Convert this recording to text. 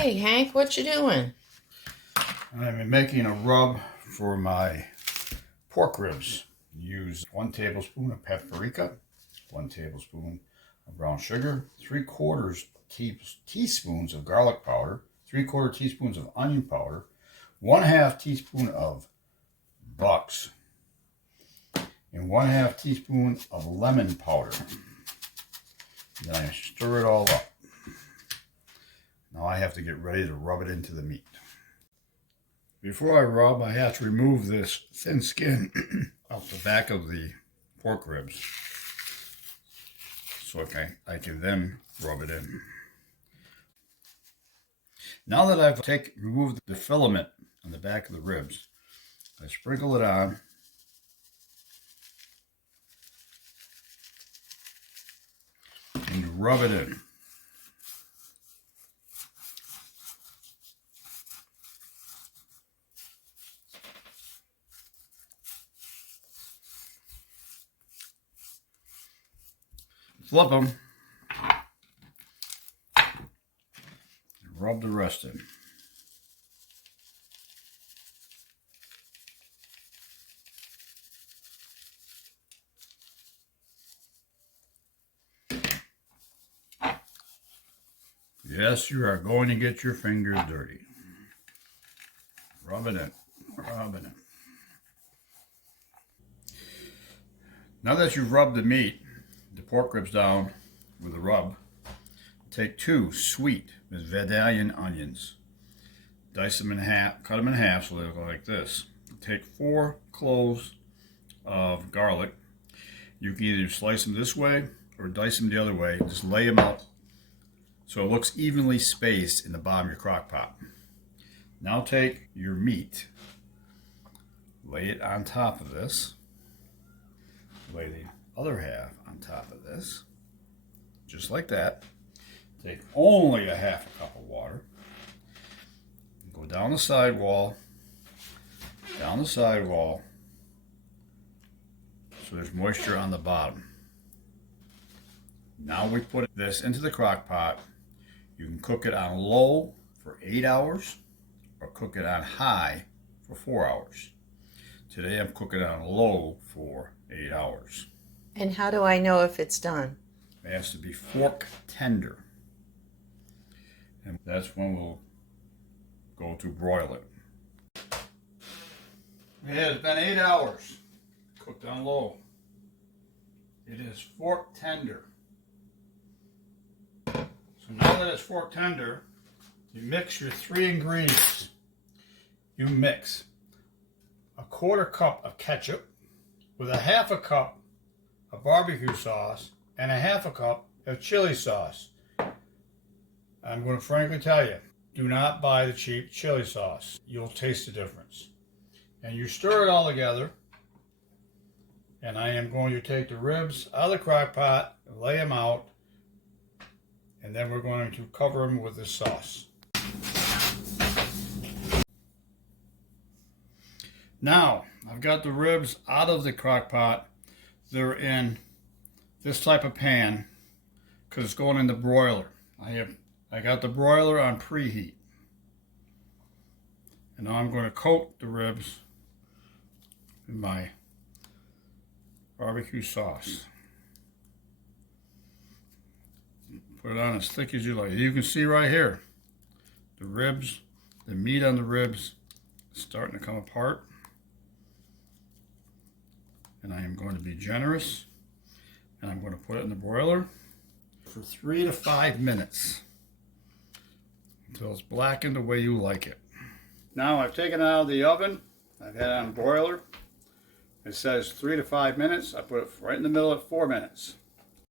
Hey Hank, what you doing? I'm making a rub for my pork ribs. Use 1 tablespoon of paprika, 1 tablespoon of brown sugar, 3/4 teaspoons of garlic powder, 3/4 teaspoons of onion powder, 1/2 teaspoon of bucks, and 1/2 teaspoon of lemon powder. Then I stir it all up. Now I have to get ready to rub it into the meat. Before I rub, I have to remove this thin skin off the back of the pork ribs so I can then rub it in. Now that I've removed the filament on the back of the ribs, I sprinkle it on and rub it in. Flip them and rub the rest in. Yes, you are going to get your fingers dirty. Rub it in. Rub it in. Now that you've rubbed the meat, the pork ribs down with a rub, take 2 sweet Mediterranean onions, dice them in half, cut them in half so they look like this. Take 4 cloves of garlic. You can either slice them this way or dice them the other way. Just lay them out so it looks evenly spaced in the bottom of your crock pot. Now take your meat, lay it on top of this, lay the other half on top of this, just like that. Take only a 1/2 cup of water, go down the sidewall, so there's moisture on the bottom. Now we put this into the crock pot. You can cook it on low for 8 hours or cook it on high for 4 hours. Today I'm cooking on low for 8 hours. And how do I know if it's done? It has to be fork tender. And that's when we'll go to broil it. It has been 8 hours, cooked on low. It is fork tender. So now that it's fork tender, you mix your 3 ingredients. You mix a 1/4 cup of ketchup with a 1/2 cup of barbecue sauce and a 1/2 cup of chili sauce. I'm going to frankly tell you, do not buy the cheap chili sauce. You'll taste the difference. And you stir it all together. And I am going to take the ribs out of the crock pot, lay them out, and then we're going to cover them with this sauce. Now, I've got the ribs out of the crock pot. They're in this type of pan because it's going in the broiler. I got the broiler on preheat. And now I'm going to coat the ribs in my barbecue sauce. Put it on as thick as you like. You can see right here, the ribs, the meat on the ribs is starting to come apart. And I am going to be generous, and I'm going to put it in the broiler for 3 to 5 minutes until it's blackened the way you like it. Now I've taken it out of the oven. I've had it on broiler. It says 3 to 5 minutes. I put it right in the middle at 4 minutes.